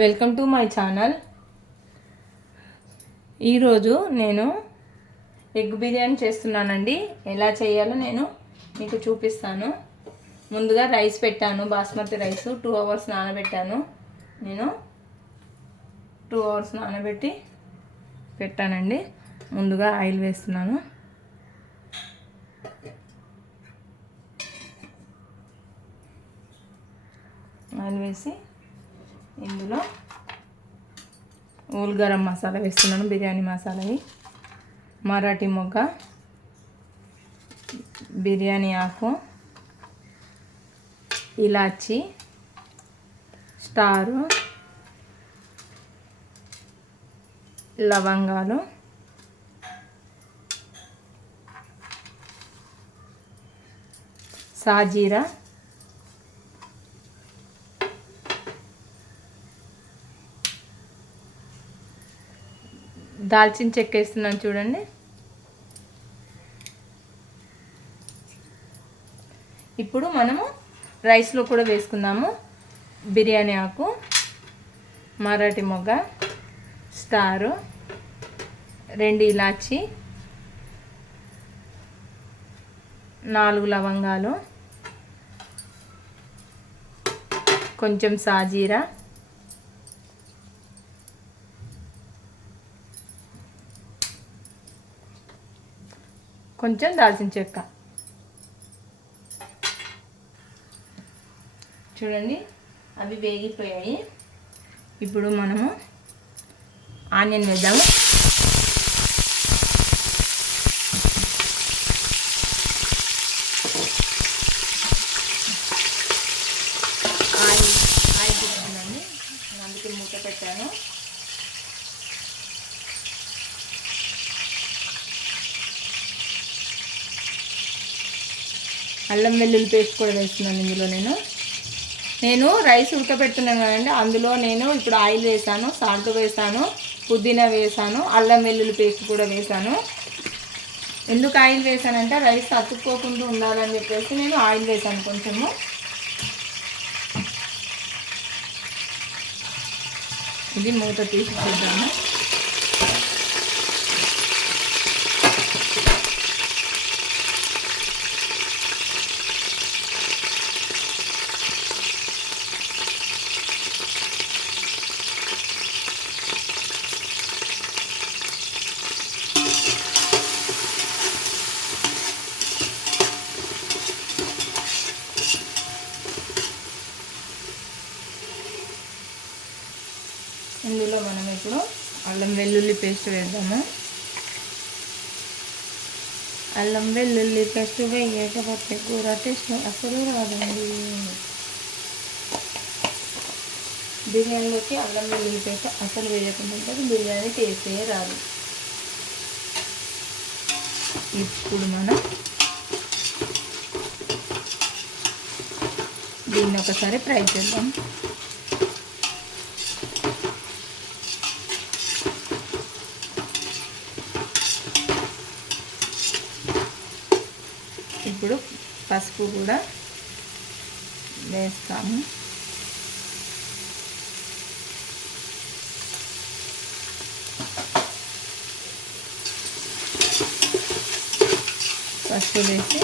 Welcome to my channel. ఈరోజు నేను egg biryani చేస్తున్నానండి. ఎలా చేయాలో నేను మీకు చూపిస్తాను. ముందుగా రైస్ పెట్టాను బాస్మతి రైస్ టూ అవర్స్ నానబెట్టాను. నేను టూ అవర్స్ నానబెట్టి పెట్టానండి. ముందుగా ఆయిల్ వేస్తున్నాను. ఆయిల్ వేసి ఇందులో ఊల్ గరం మసాలా వేస్తున్నాను బిర్యానీ మసాలావి మరాఠీ మొగ్గ బిర్యానీ ఆకు ఇలాచి స్టారు లవంగాలు సాజీరా దాల్చిన చెక్క వేస్తున్నాను చూడండి. ఇప్పుడు మనము రైస్లో కూడా వేసుకుందాము. బిర్యానీ ఆకు మరాఠీ మొగ్గ స్టారు రెండు ఇలాచి నాలుగు లవంగాలు కొంచెం సాజీరా కొంచెం దాల్చిన చెక్క. చూడండి అవి వేగిపోయాయి. ఇప్పుడు మనము ఆనియన్ వేద్దాము ఆయిల్ ఆయిల్ తీసుకున్నాను అందుకే మూత పెట్టాను అల్లం వెల్లుల్లి పేస్ట్ కూడా వేస్తున్నాను ఇందులో నేను. నేను రైస్ ఉడకబెడుతున్నాను కదండి అందులో నేను ఇప్పుడు ఆయిల్ వేసాను సాల్ట్ వేసాను పుదీనా వేసాను అల్లం వెల్లుల్లి పేస్ట్ కూడా వేసాను. ఎందుకు ఆయిల్ వేసానంటే రైస్ అతుక్కోకుండా ఉండాలని చెప్పేసి నేను ఆయిల్ వేసాను కొంచెము. ఇది మూత తీసి చూద్దాము ఇందులో మనం ఇప్పుడు అల్లం వెల్లుల్లి పేస్ట్ వేద్దాము. అల్లం వెల్లుల్లి పేస్ట్ వేయకపోతే కూర టేస్ట్ అసలు రాదండి. బిర్యానీలోకి అల్లం వెల్లుల్లి పేస్ట్ అసలు వేయకుండా బిర్యానీ టేస్టే రాదు. ఇప్పుడు మనం దీన్ని ఒకసారి ఫ్రై చేద్దాం ఇప్పుడు పసుపు కూడా వేస్తాము. పసుపు వేసి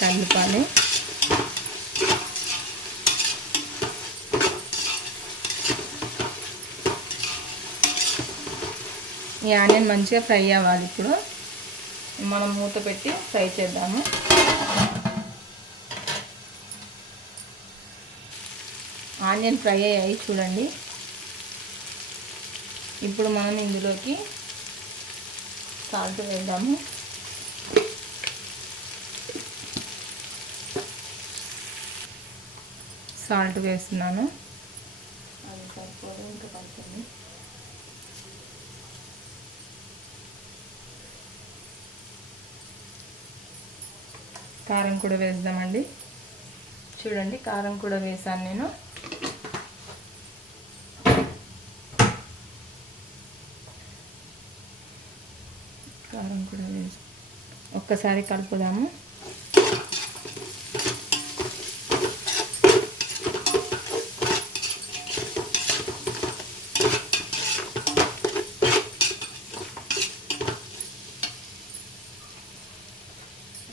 కలుపాలి. ఈ ఆనియన్ మంచిగా ఫ్రై అవ్వాలి ఇప్పుడు. మనం మూత పెట్టి ఫ్రై చేద్దాము. ఆనియన్ ఫ్రై అయ్యాయి చూడండి. ఇప్పుడు మనం ఇందులోకి సాల్ట్ వేద్దాము. సాల్ట్ వేస్తున్నాను. అది సరిపోదు ఇంకా పడుతుంది. కారం కూడా వేద్దామండి. చూడండి కారం కూడా వేసాను నేను. కారం కూడా వేసి ఒక్కసారి కలుపుదాము.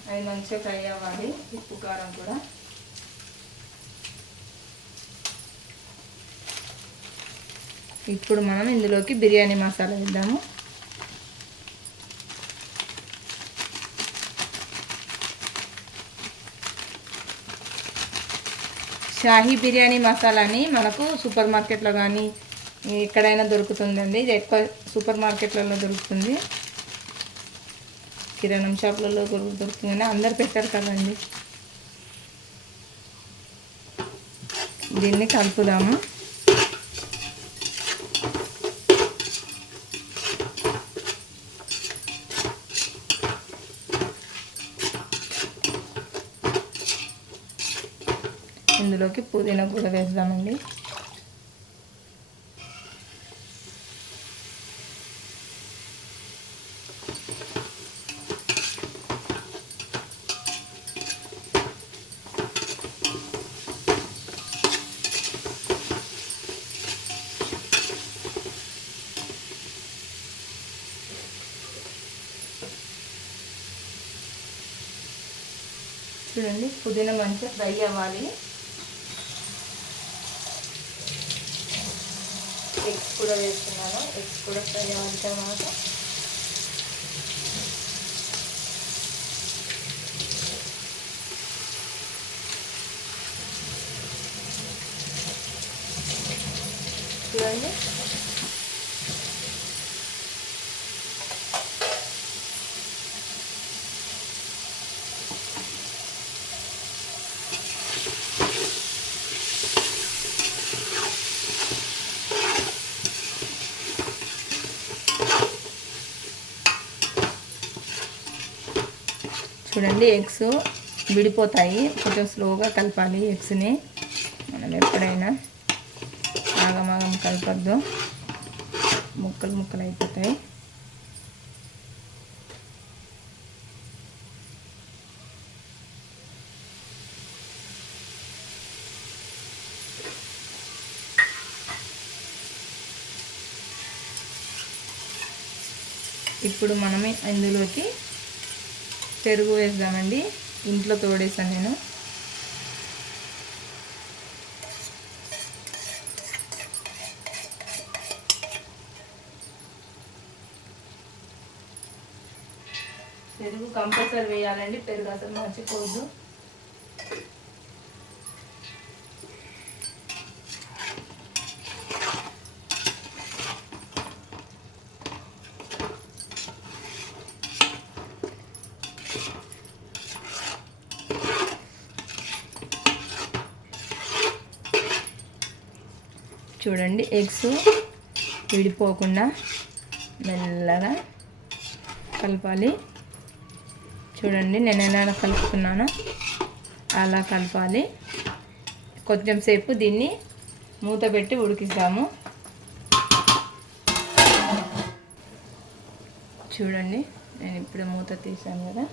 అవి మంచిగా ఫ్రై అవ్వాలి ఉప్పు కారం కూడా. ఇప్పుడు మనం ఇందులోకి బిర్యానీ మసాలా వేద్దాము. షాహీ బిర్యానీ మసాలాని మనకు సూపర్ మార్కెట్లో కానీ ఎక్కడైనా దొరుకుతుందండి. ఇది ఎక్కువ సూపర్ మార్కెట్లలో దొరుకుతుంది. కిరాణం షాపులలో దొరుకుతుంది కానీ అందరు పెట్టారు కదండి. దీన్ని కలుపుదాము. ఇందులోకి పుదీనా కూడా వేద్దామండి. చూడండి పుదీనా మంచిగా ఫ్రై అవ్వాలి. ఎగ్స్ కూడా వేస్తున్నాను. ఎగ్స్ కూడా ఫ్రై అవ్వాలి తర్వాత చూడండి చూడండి ఎగ్స్ విడిపోతాయి. కొంచెం స్లోగా కలపాలి ఎగ్స్ని. మనం ఎప్పుడైనా ఆగమాగం కలపద్దు. ముక్కలు ముక్కలు అయిపోతాయి. ఇప్పుడు మనమే ఇందులోకి పెరుగు వేద్దామండి. ఇంట్లో తోడేసాను నేను. పెరుగు కంపల్సరీ వేయాలండి. పెరుగు అసలు మర్చిపోవద్దు. చూడండి ఎగ్స్ విడిపోకుండా మెల్లగా కలపాలి. చూడండి నేను ఎలా కలుపుతున్నానో అలా కలపాలి. కొంచెం సేపు దీన్ని మూత పెట్టి ఉడికిస్తాము చూడండి నేను ఇప్పుడు మూత తీసాను కదా.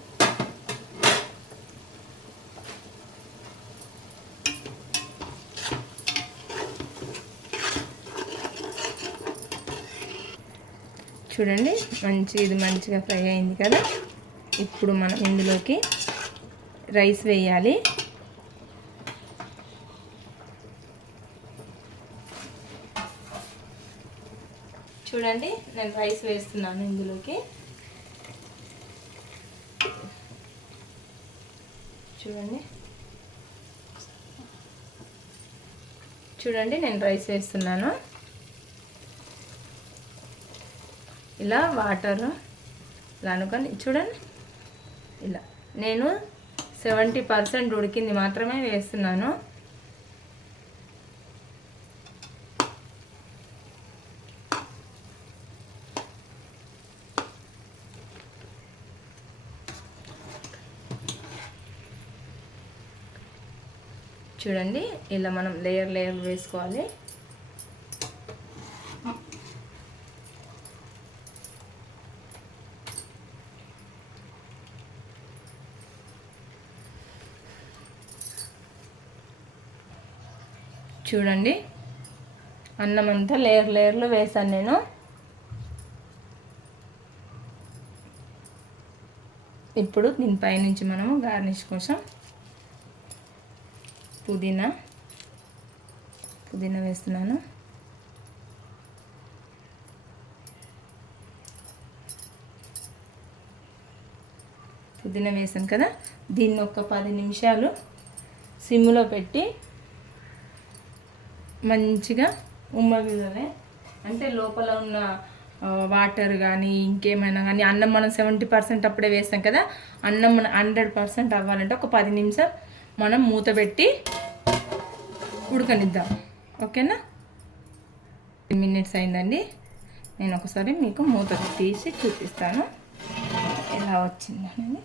చూడండి మంచి ఇది మంచిగా ఫ్రై అయింది కదా. ఇప్పుడు మనం ఇందులోకి రైస్ వేయాలి. చూడండి నేను రైస్ వేస్తున్నాను ఇందులోకి. చూడండి. చూడండి నేను రైస్ వేస్తున్నాను. ఇలా వాటర్ ఇలా అనుకొని చూడండి. ఇలా. నేను సెవెంటీ పర్సెంట్ ఉడికింది మాత్రమే వేస్తున్నాను. చూడండి. ఇలా మనం లేయర్ లేయర్ వేసుకోవాలి. చూడండి. అన్నం అంతా లేయర్ లేయర్లు వేసాను నేను. ఇప్పుడు దీనిపై నుంచి మనము గార్నిష్ కోసం పుదీనా పుదీనా వేస్తున్నాను. పుదీనా వేసాను కదా. దీన్ని ఒక పది నిమిషాలు సిమ్లో పెట్టి మంచిగా ఉమ్మగిలోనే. అంటే లోపల ఉన్న వాటర్ కానీ ఇంకేమైనా కానీ అన్నం మనం సెవెంటీ పర్సెంట్ అప్పుడే వేస్తాం కదా అన్నం మన హండ్రెడ్ పర్సెంట్ అవ్వాలంటే ఒక పది నిమిషం మనం మూత పెట్టి ఉడకనిద్దాం. ఓకేనా? మినిట్స్ అయిందండి. నేను ఒకసారి మీకు మూత తీసి చూపిస్తాను. ఎలా వచ్చిందనేది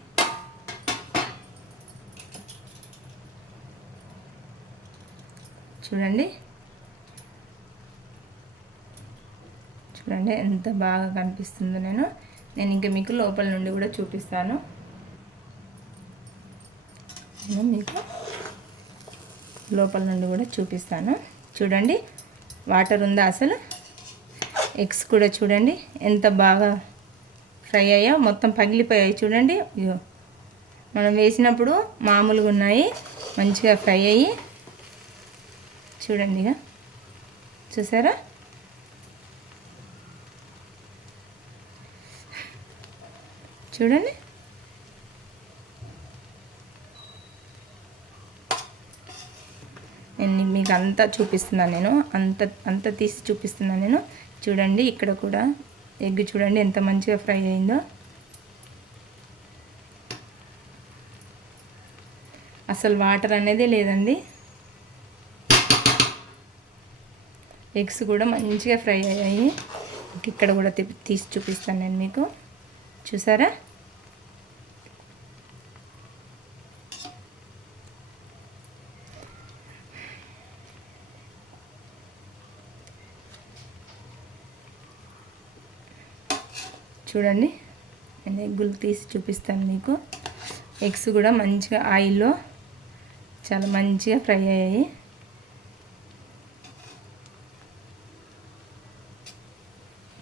చూడండి. చూడండి ఎంత బాగా కనిపిస్తుందో నేను. నేను ఇంకా మీకు లోపల నుండి కూడా చూపిస్తాను. నేను మీకు లోపల నుండి కూడా చూపిస్తాను. చూడండి వాటర్ ఉందా అసలు? ఎగ్స్ కూడా చూడండి ఎంత బాగా ఫ్రై అయ్యా మొత్తం పగిలిపోయాయి చూడండి. మనం వేసినప్పుడు మామూలుగా ఉన్నాయి మంచిగా ఫ్రై అయ్యి. చూడండి ఇక. చూసారా? చూడండి. నేను మీకు అంతా చూపిస్తున్నాను నేను. అంత అంత తీసి చూపిస్తున్నాను నేను. చూడండి ఇక్కడ కూడా ఎగ్ చూడండి ఎంత మంచిగా ఫ్రై అయిందో. అసలు వాటర్ అనేది లేదండి. ఎగ్స్ కూడా మంచిగా ఫ్రై అయ్యాయి. ఇక్కడ కూడా తీసి చూపిస్తాను నేను మీకు. చూసారా? చూడండి. నేను ఎగ్గులు తీసి చూపిస్తాను మీకు. ఎగ్స్ కూడా మంచిగా ఆయిల్లో చాలా మంచిగా ఫ్రై అయ్యాయి.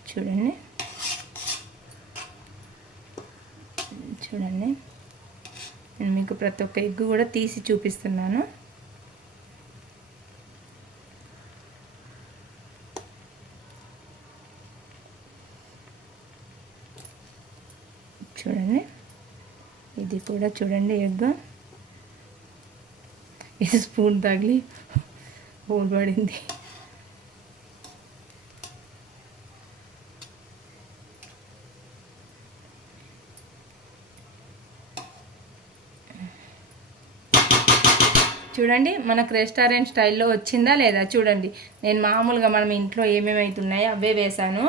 చూడండి. చూడండి. నేను మీకు ప్రతి ఒక్క ఎగ్ కూడా తీసి చూపిస్తున్నాను చూడండి ఇది కూడా చూడండి ఎగ్ ఇది స్పూన్ తగిలి హోల్ పడింది. చూడండి మనకు రెస్టారెంట్ స్టైల్లో వచ్చిందా లేదా చూడండి. నేను మామూలుగా మనం ఇంట్లో ఏమేమి అవుతున్నాయో అవే వేశాను.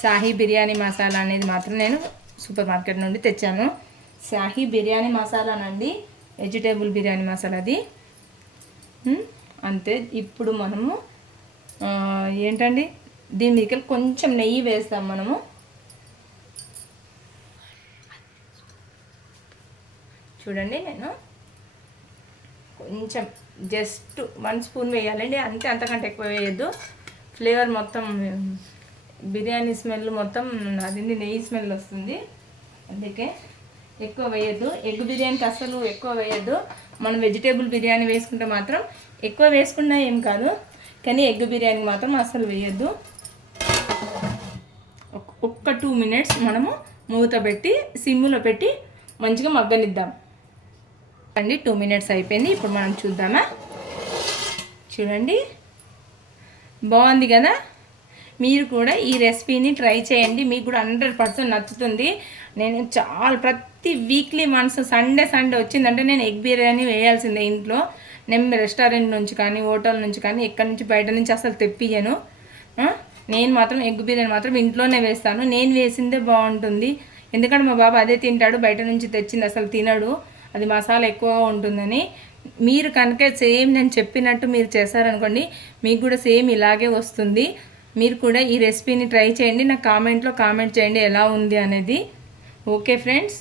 సాహీ బిర్యానీ మసాలా అనేది మాత్రం నేను సూపర్ మార్కెట్ నుండి తెచ్చాను. సాహీ బిర్యానీ మసాలానండి. వెజిటేబుల్ బిర్యానీ మసాలా అది అంతే. ఇప్పుడు మనము ఏంటండి? దీని మీదకి కొంచెం నెయ్యి వేస్తాం మనము. చూడండి నేను. కొంచెం జస్ట్ వన్ స్పూన్ వేయాలండి. అంతే అంతకంటే ఎక్కువ వేయద్దు. ఫ్లేవర్ మొత్తం బిర్యానీ స్మెల్ మొత్తం అది నెయ్యి స్మెల్ వస్తుంది. అందుకే ఎక్కువ వేయద్దు. ఎగ్ బిర్యానీకి అసలు ఎక్కువ వేయద్దు. మనం వెజిటేబుల్ బిర్యానీ వేసుకుంటే మాత్రం ఎక్కువ వేసుకున్నా ఏం కాదు. కానీ ఎగ్ బిర్యానీ మాత్రం అసలు వేయద్దు. ఒక్క టూ మినిట్స్ మనము మూత పెట్టి సిమ్లో పెట్టి మంచిగా మగ్గనిద్దాం. అండి టూ మినిట్స్ అయిపోయింది. ఇప్పుడు మనం చూద్దామా? చూడండి. బాగుంది కదా? మీరు కూడా ఈ రెసిపీని ట్రై చేయండి. మీకు కూడా హండ్రెడ్ పర్సెంట్ నచ్చుతుంది. నేను చాలా ప్రతి వీక్లీ వన్స్ సండే సండే వచ్చిందంటే నేను ఎగ్ బిర్యానీ వేయాల్సిందే ఇంట్లో. నేను రెస్టారెంట్ నుంచి కానీ హోటల్ నుంచి కానీ ఎక్కడి నుంచి బయట నుంచి అసలు తెప్పియను నేను మాత్రం ఎగ్ బిర్యానీ మాత్రం ఇంట్లోనే వేస్తాను. నేను వేసిందే బాగుంటుంది. ఎందుకంటే మా బాబు అదే తింటాడు బయట నుంచి తెచ్చింది అసలు తినడు. అది మసాలా ఎక్కువగా ఉంటుందని. మీరు కనుక సేమ్ నేను చెప్పినట్టు మీరు చేశారనుకోండి మీకు కూడా సేమ్ ఇలాగే వస్తుంది. మీరు కూడా ఈ రెసిపీని ట్రై చేయండి. నాకు కామెంట్లో కామెంట్ చేయండి ఎలా ఉంది అనేది. Okay friends